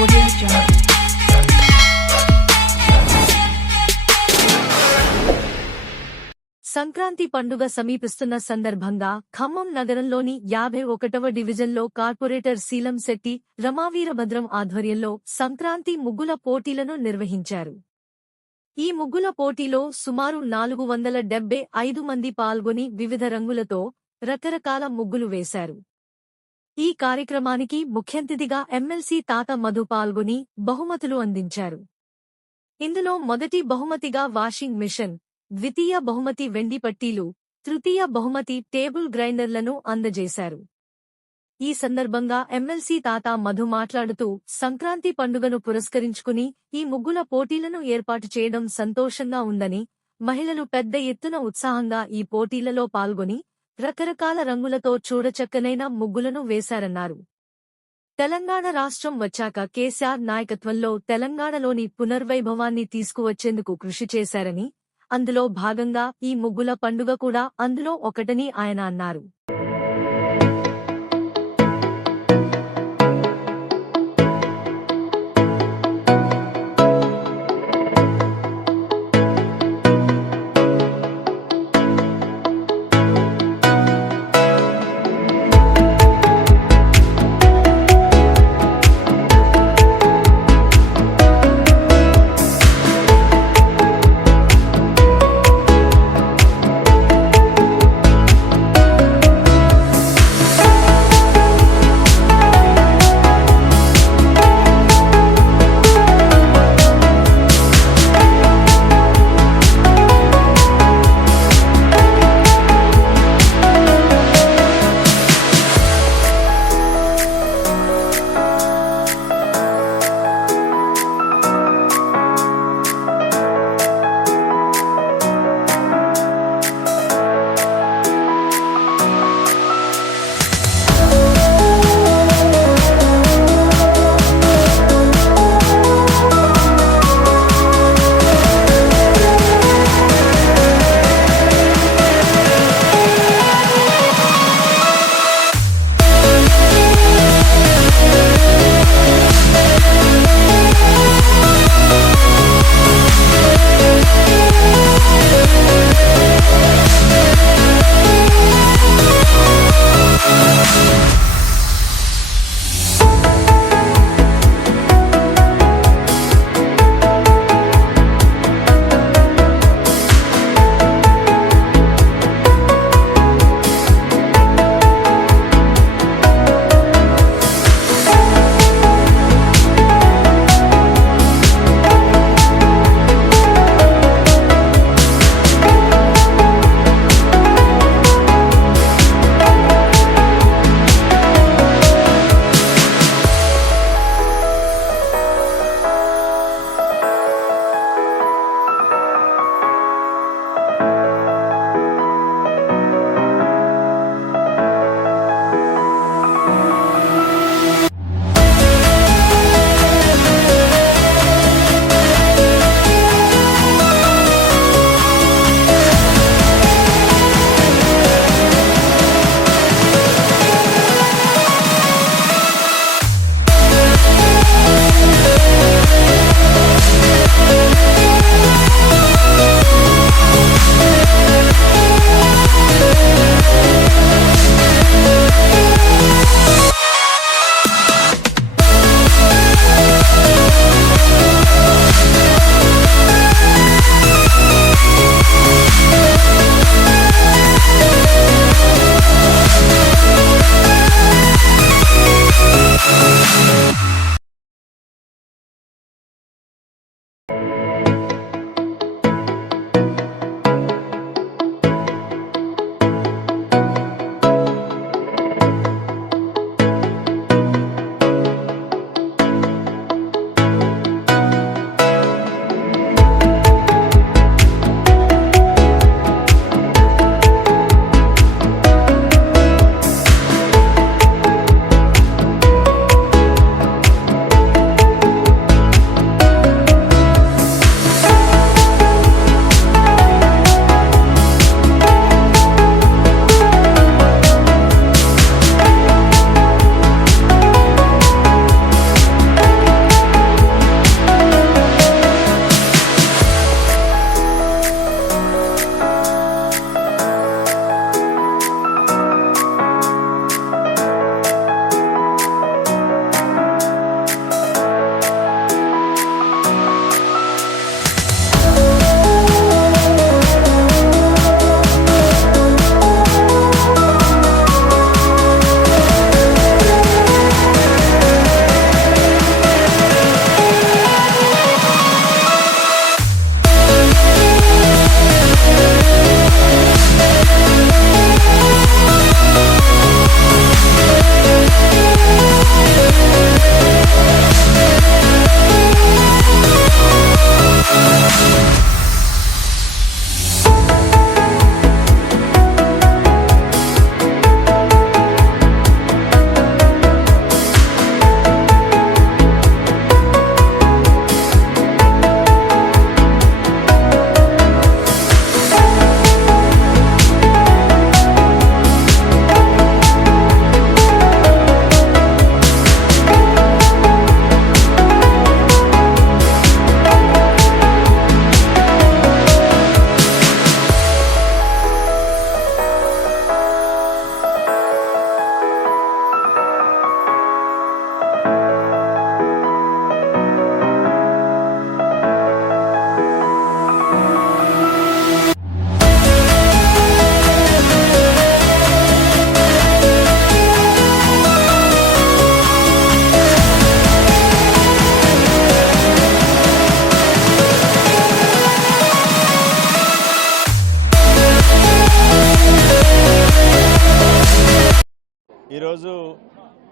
Audio Jungle. Sankranti పండుగ సమీపిస్తున్న సందర్భంగా ఖమ్మం నగరంలోని 51వ డివిజన్లో కార్పొరేటర్ శీలం శెట్టి, రమావీరభద్రం ఆధ్వర్యంలో సంక్రాంతి ముగ్గుల పోటీలను నిర్వహించారు. ఈ ముగ్గుల పోటీలో సుమారు 475 మంది పాల్గొని వివిధ రంగులతో రకరకాల ముగ్గులు వేశారు. ఈ కార్యక్రమానికి ముఖ్యంతిథిగా ఎమ్మెల్సీ తాత మధు పాల్గొని బహుమతులు అందించారు. ఇందులో మొదటి బహుమతిగా వాషింగ్ మిషన్, ద్వితీయ బహుమతి వెండి పట్టీలు, తృతీయ బహుమతి టేబుల్ గ్రైండర్లను అందజేశారు. ఈ సందర్భంగా ఎమ్మెల్సీ తాత మధు మాట్లాడుతూ సంక్రాంతి పండుగను పురస్కరించుకుని ఈ ముగ్గుల పోటీలను ఏర్పాటు చేయడం సంతోషంగా ఉందని, మహిళలు పెద్ద ఎత్తున ఉత్సాహంగా ఈ పోటీలలో పాల్గొని రకరకాల రంగులతో చూడచక్కనైన ముగ్గులను వేశారన్నారు. తెలంగాణ రాష్ట్రం వచ్చాక కేసీఆర్ నాయకత్వంలో తెలంగాణలోని పునర్వైభవాన్ని తీసుకువచ్చేందుకు కృషి చేశారని, అందులో భాగంగా ఈ ముగ్గుల పండుగ కూడా అందులో ఒకటని ఆయన అన్నారు.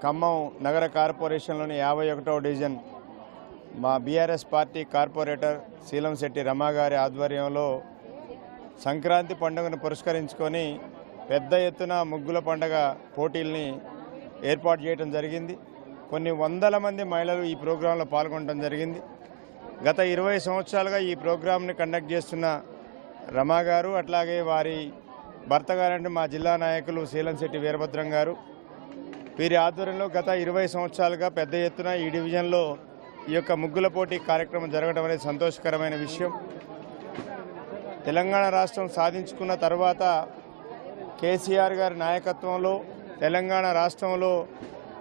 ఖమ్మం నగర కార్పొరేషన్లోని 51వ డివిజన్ మా బీఆర్ఎస్ పార్టీ కార్పొరేటర్ శీలంశెట్టి రమా గారి ఆధ్వర్యంలో సంక్రాంతి పండుగను పురస్కరించుకొని పెద్ద ఎత్తున ముగ్గుల పండుగ పోటీల్ని ఏర్పాటు చేయడం జరిగింది. కొన్ని వందల మంది మహిళలు ఈ ప్రోగ్రాంలో పాల్గొనడం జరిగింది. గత 20 సంవత్సరాలుగా ఈ ప్రోగ్రాంని కండక్ట్ చేస్తున్న రమా గారు, అట్లాగే వారి భర్త గారంటే మా జిల్లా నాయకులు శీలంశెట్టి వీరభద్రం గారు, వీరి ఆధ్వర్యంలో గత 20 సంవత్సరాలుగా పెద్ద ఎత్తున ఈ డివిజన్లో ఈ యొక్క ముగ్గుల పోటీ కార్యక్రమం జరగడం అనేది సంతోషకరమైన విషయం. తెలంగాణ రాష్ట్రం సాధించుకున్న తర్వాత కేసీఆర్ గారి నాయకత్వంలో తెలంగాణ రాష్ట్రంలో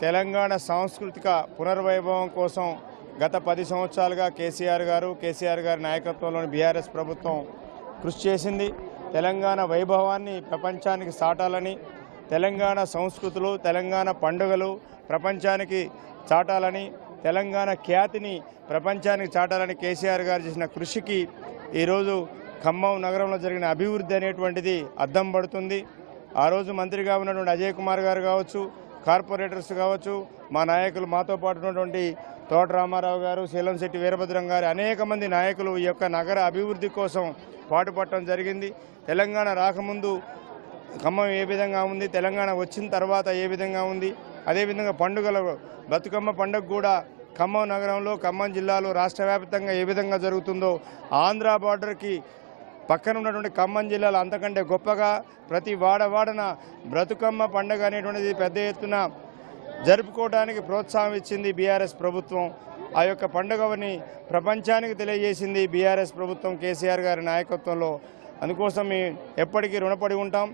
తెలంగాణ సాంస్కృతిక పునర్వైభవం కోసం గత 10 సంవత్సరాలుగా కేసీఆర్ గారి నాయకత్వంలోని బీఆర్ఎస్ ప్రభుత్వం కృషి చేసింది. తెలంగాణ వైభవాన్ని ప్రపంచానికి చాటాలని, తెలంగాణ సంస్కృతులు, తెలంగాణ పండుగలు ప్రపంచానికి చాటాలని, తెలంగాణ ఖ్యాతిని ప్రపంచానికి చాటాలని కేసీఆర్ గారు చేసిన కృషికి ఈరోజు ఖమ్మం నగరంలో జరిగిన అభివృద్ధి అనేటువంటిది అద్దం పడుతుంది. ఆ రోజు మంత్రిగా ఉన్నటువంటి అజయ్ కుమార్ గారు కావచ్చు, కార్పొరేటర్స్ కావచ్చు, మా నాయకులు మాతో పాటు ఉన్నటువంటి తోట రామారావు గారు, శీలంశెట్టి వీరభద్రం గారు, అనేక మంది నాయకులు ఈ యొక్క నగర అభివృద్ధి కోసం పాటుపడటం జరిగింది. తెలంగాణ రాకముందు ఖమ్మం ఏ విధంగా ఉంది, తెలంగాణ వచ్చిన తర్వాత ఏ విధంగా ఉంది, అదేవిధంగా పండుగల బతుకమ్మ పండుగ కూడా ఖమ్మం నగరంలో, ఖమ్మం జిల్లాలో రాష్ట్ర వ్యాప్తంగా ఏ విధంగా జరుగుతుందో ఆంధ్ర బార్డర్కి పక్కన ఉన్నటువంటి ఖమ్మం జిల్లాలో అంతకంటే గొప్పగా ప్రతి వాడవాడన బ్రతుకమ్మ పండుగ అనేటువంటిది పెద్ద ఎత్తున జరుపుకోవడానికి ప్రోత్సాహం ఇచ్చింది బీఆర్ఎస్ ప్రభుత్వం. ఆ యొక్క పండుగని ప్రపంచానికి తెలియజేసింది బీఆర్ఎస్ ప్రభుత్వం కేసీఆర్ గారి నాయకత్వంలో. అందుకోసం మేము ఎప్పటికీ రుణపడి ఉంటాం.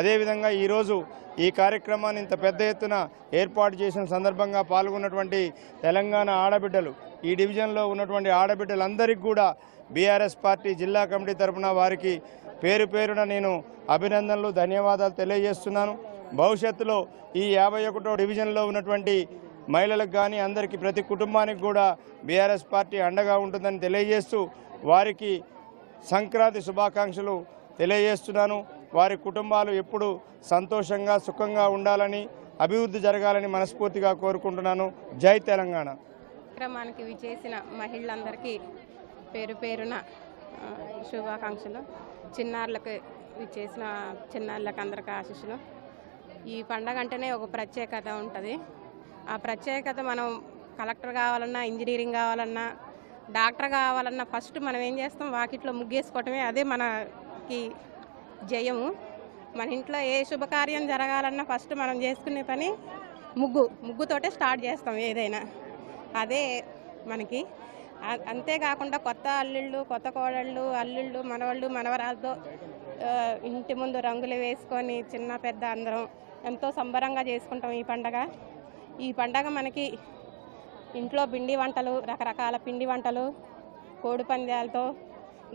అదేవిధంగా ఈరోజు ఈ కార్యక్రమాన్ని ఇంత పెద్ద ఎత్తున ఏర్పాటు చేసిన సందర్భంగా పాల్గొన్నటువంటి తెలంగాణ ఆడబిడ్డలు, ఈ డివిజన్లో ఉన్నటువంటి ఆడబిడ్డలందరికీ కూడా బీఆర్ఎస్ పార్టీ జిల్లా కమిటీ తరఫున వారికి పేరు పేరున నేను అభినందనలు, ధన్యవాదాలు తెలియజేస్తున్నాను. భవిష్యత్తులో ఈ 51వ డివిజన్లో ఉన్నటువంటి మహిళలకు కానీ అందరికీ, ప్రతి కుటుంబానికి కూడా బీఆర్ఎస్ పార్టీ అండగా ఉంటుందని తెలియజేస్తూ వారికి సంక్రాంతి శుభాకాంక్షలు తెలియజేస్తున్నాను. వారి కుటుంబాలు ఎప్పుడు సంతోషంగా, సుఖంగా ఉండాలని, అభివృద్ధి జరగాలని మనస్ఫూర్తిగా కోరుకుంటున్నాను. జై తెలంగాణ. కార్యక్రమానికి విచేసిన మహిళలందరికీ పేరు పేరున శుభాకాంక్షలు. చిన్నారులకు విచేసిన చిన్నారులకు అందరికీ ఆశీస్సులు. ఈ పండగ అంటేనే ఒక ప్రత్యేకత ఉంటుంది. ఆ ప్రత్యేకత మనం కలెక్టర్ కావాలన్నా, ఇంజనీరింగ్ కావాలన్నా, డాక్టర్ కావాలన్నా ఫస్ట్ మనం ఏం చేస్తాం, వాకిట్లో ముగ్గేసుకోవటమే. అదే మనకి జయము. మన ఇంట్లో ఏ శుభకార్యం జరగాలన్నా ఫస్ట్ మనం చేసుకునే పని ముగ్గుతోటే స్టార్ట్ చేస్తాం ఏదైనా. అదే మనకి. అంతేకాకుండా కొత్త అల్లుళ్ళు, కొత్త కోడళ్ళు, అల్లుళ్ళు, మనవాళ్ళు, మనవరాలతో ఇంటి ముందు రంగులు వేసుకొని చిన్న పెద్ద అందరం ఎంతో సంబరంగా చేసుకుంటాం ఈ పండగ. ఈ పండగ మనకి ఇంట్లో పిండి వంటలు, రకరకాల పిండి వంటలు, కోడి పందాలతో,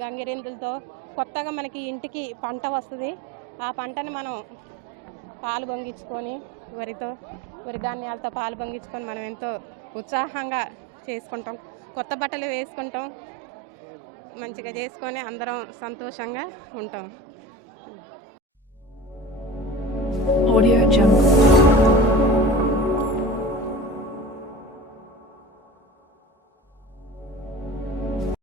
గంగిరెందులతో కొత్తగా మనకి ఇంటికి పంట వస్తుంది. ఆ పంటని మనం పాలు పొంగించుకొని, వరి ధాన్యాలతో పాలు పొంగించుకొని మనం ఎంతో ఉత్సాహంగా చేసుకుంటాం. కొత్త బట్టలు వేసుకుంటాం, మంచిగా చేసుకొని అందరం సంతోషంగా ఉంటాం. Audio Jungle.